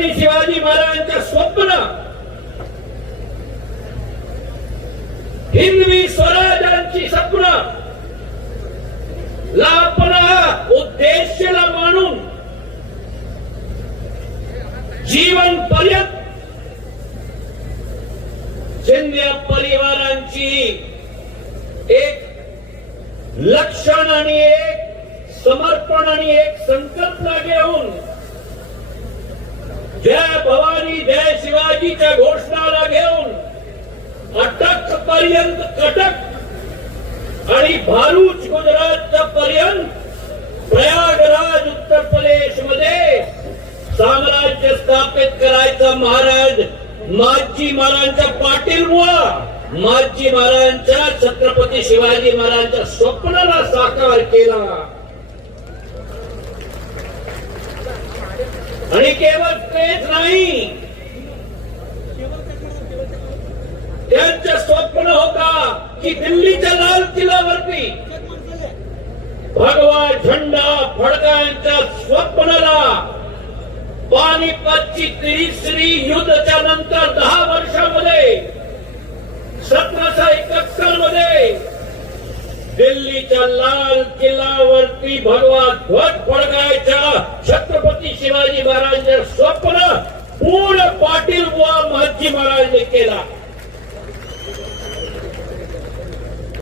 छत्रपती शिवाजी महाराजांचं स्वप्न हिंदवी स्वराज्याची स्वप्न लापना उद्देशाला मानून जीवन पर्यंत शिंदे परिवारांची एक लक्षण आणि एक समर्पण आणि एक संकल्पना घेऊन जय भवानी जय शिवाजीच्या घोषणाला घेऊन अटक पर्यंत कटक आणि भारूच गुजरातच्या पर्यंत प्रयागराज उत्तर प्रदेश मध्ये साम्राज्य स्थापित करायचं महाराज माजी महाराजांच्या पाठीलमुळे माजी महाराजांच्या छत्रपती शिवाजी महाराजांच्या स्वप्नाला साकार केला आणि केवळ तेच नाही त्यांचं स्वप्न होता की दिल्लीच्या लाल किल्ल्यावरती भगवा झेंडा फडकायच्या स्वप्नाला पानिपतची तिसरी युद्धाच्या नंतर 10 वर्षामध्ये 1771 मध्ये दिल्लीच्या लाल किल्ल्यावरती भगवा ध्वज फडकायच्या छत्रपती शिवाजी महाराजांचे स्वप्न पूर्ण पाटील बुवा महाजी महाराजांनी केला.